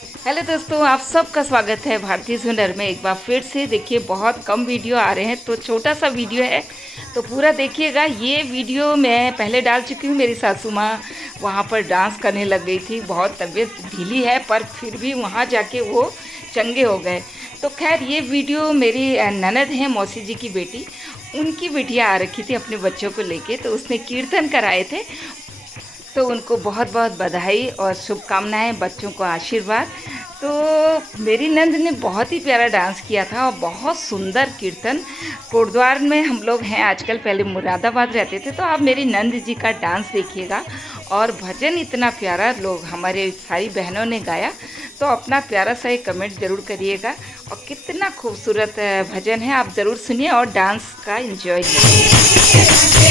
Hello दोस्तों, आप सबका स्वागत है भारतीय हुनर में। एक बार फिर से देखिए, बहुत कम वीडियो आ रहे हैं तो छोटा सा वीडियो है तो पूरा देखिएगा। ये वीडियो मैं पहले डाल चुकी हूँ। मेरी सासू माँ वहाँ पर डांस करने लग गई थी। बहुत तबीयत ढीली है पर फिर भी वहाँ जाके वो चंगे हो गए। तो खैर, ये वीडियो मेरी ननद है, मौसी जी की बेटी, उनकी बिटिया आ रखी थी अपने बच्चों को लेके, तो उसने कीर्तन कराए थे। तो उनको बहुत बहुत बधाई और शुभकामनाएं, बच्चों को आशीर्वाद। तो मेरी नंद ने बहुत ही प्यारा डांस किया था और बहुत सुंदर कीर्तन। कोटद्वार में हम लोग हैं आजकल, पहले मुरादाबाद रहते थे। तो आप मेरी नंद जी का डांस देखिएगा। और भजन इतना प्यारा लोग हमारे सारी बहनों ने गाया। तो अपना प्यारा सा एक कमेंट ज़रूर करिएगा। और कितना खूबसूरत भजन है, आप ज़रूर सुनिए और डांस का एंजॉय कीजिए।